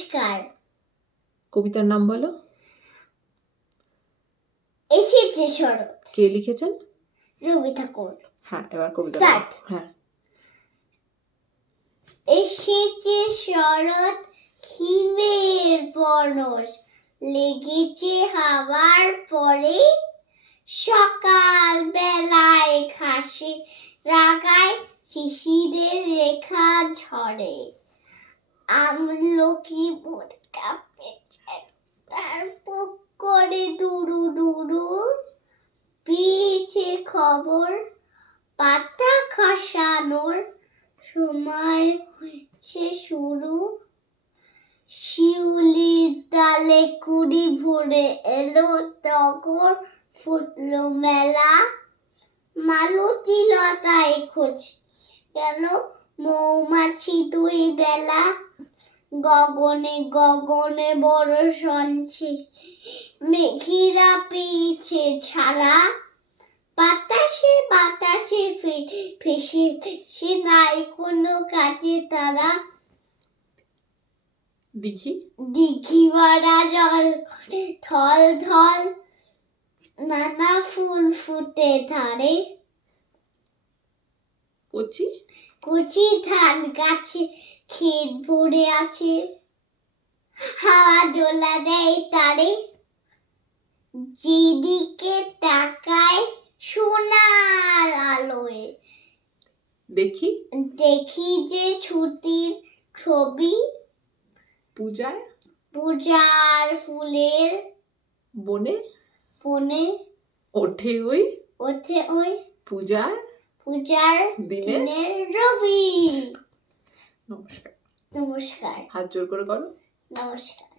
নমস্কার। কবিতার নাম বলো। এসেছে শরৎ। কে লিখেছেন? রবি ঠাকুর। হ্যাঁ, এবার কবিতা Start. বলো। হ্যাঁ। এসেছে শরৎ, হিমের বরস লেগেছে হাওয়ার পরে, সকাল বেলায় ঘাসে রাগায় শিশিরের রেখা ঝরে, আমলকি বুট কাঁপেছে তার বুক করে দুরু দুরু, পেয়েছে খবর পাতা খসানোর সময় হয়েছে শুরু, শিউলির ডালে কুড়ি ভরে এলো টগর, ফুটলো মেলা, মালতী লতায় খোঁজ গেল মৌমাছি দুই বেলা, গগনে গগনে বর্ষণ মেঘেরা পেয়েছে ছাড়া, বাতাসে বাতাসে ভেসে ভেসে নাই কোনো কাজে তারা, দিঘি ভরা জল করে থল থল, নানা ফুল ফুটে ধারে, কচি ধান গাছে ক্ষেত ভরে আছে, হাওয়া দোলা দেয় তারে, যেদিকে তাকায় সোনার আলোয়, দেখি যে ছুটির ছবি, পূজার ফুলের বনে ওঠে ওই পূজার দিনের রবি। নমস্কার। নমস্কার। হাত জোর করে করো। নমস্কার।